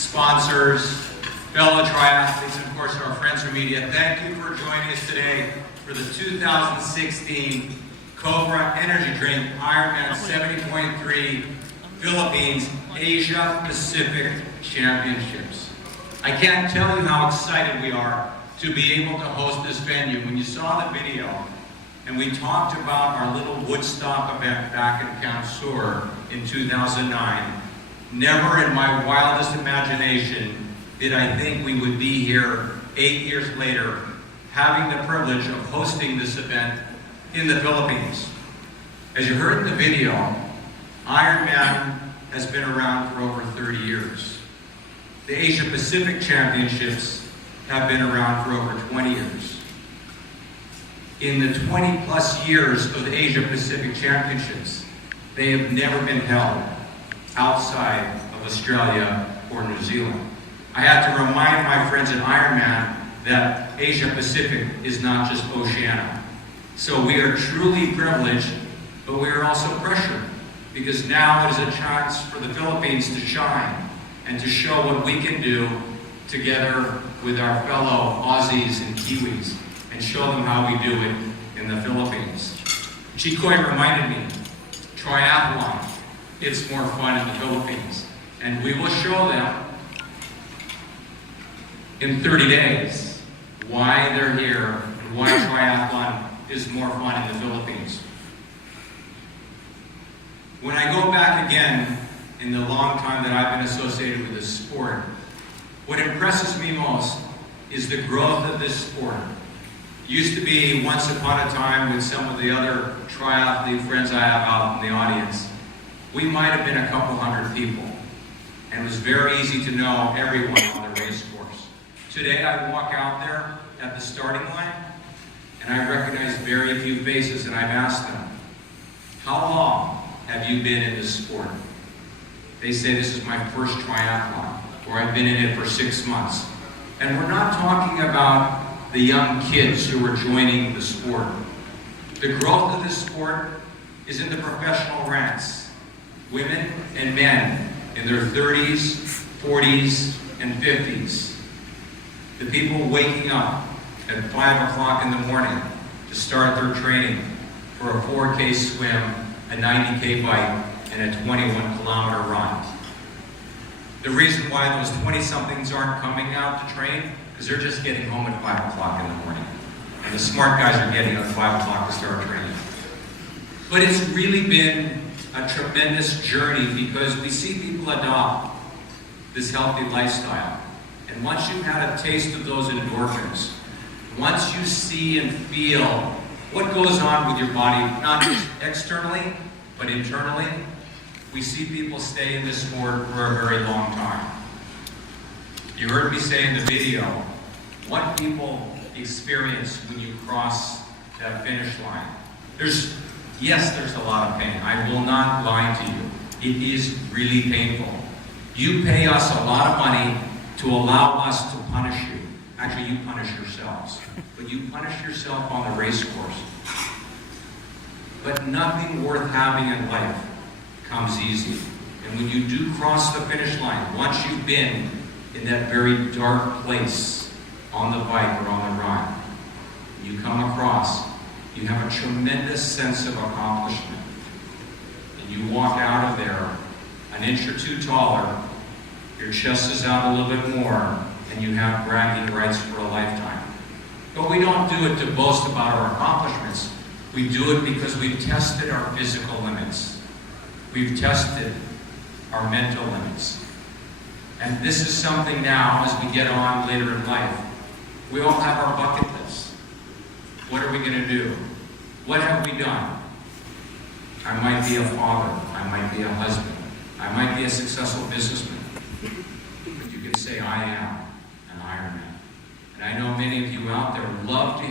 sponsors, fellow triathletes, and of course our friends from media, thank you for joining us today for the 2016 Cobra Energy Drink Ironman 70.3 Philippines Asia Pacific Championships. I can't tell you how excited we are to be able to host this venue. When you saw the video, and we talked about our little Woodstock event back in Kansur in 2009, never in my wildest imagination did I think we would be here 8 years later, having the privilege of hosting this event in the Philippines. As you heard in the video, Ironman has been around for over 30 years. The Asia Pacific Championships have been around for over 20 years. In the 20 plus years of the Asia Pacific Championships, they have never been held outside of Australia or New Zealand. I have to remind my friends at Ironman that Asia Pacific is not just Oceania. So we are truly privileged, but we are also pressured, because now it is a chance for the Philippines to shine and to show what we can do together with our fellow Aussies and Kiwis, and show them how we do it in the Philippines. Chikoy reminded me, triathlon, it's more fun in the Philippines. And we will show them in 30 days why they're here and why triathlon is more fun in the Philippines. When I go back again in the long time that I've been associated with this sport, what impresses me most is the growth of this sport. It used to be once upon a time with some of the other triathlete friends I have out in the audience, we might have been a couple hundred people, and it was very easy to know everyone on the race course. Today I walk out there at the starting line, and I recognize very few faces, and I've asked them, how long have you been in this sport? They say, this is my first triathlon, or I've been in it for 6 months. And we're not talking about the young kids who are joining the sport. The growth of this sport is in the professional ranks. Women and men in their 30s, 40s, and 50s. The people waking up at 5 o'clock in the morning to start their training for a 4K swim, a 90K bike, and a 21-kilometer run. The reason why those 20-somethings aren't coming out to train, because they're just getting home at 5 o'clock in the morning. And the smart guys are getting up at 5 o'clock to start training. But it's really been a tremendous journey, because we see people adopt this healthy lifestyle. And once you've had a taste of those endorphins, once you see and feel what goes on with your body, not just externally, but internally, we see people stay in this sport for a very long time. You heard me say in the video, what people experience when you cross that finish line. Yes, there's a lot of pain. I will not lie to you. It is really painful. You pay us a lot of money to allow us to punish you. Actually, you punish yourselves. But you punish yourself on the race course. But nothing worth having in life comes easy. And when you do cross the finish line, once you've been in that very dark place on the bike or on the run, you come across, you have a tremendous sense of accomplishment. And you walk out of there an inch or two taller, your chest is out a little bit more, and you have bragging rights for a lifetime. But we don't do it to boast about our accomplishments. We do it because we've tested our physical limits. We've tested our mental limits. And this is something now, as we get on later in life, we all have our bucket list. What are we going to do? What have we done? I might be a father. I might be a husband. I might be a successful businessman. But you can say, I am an Ironman. And I know many of you out there love to hear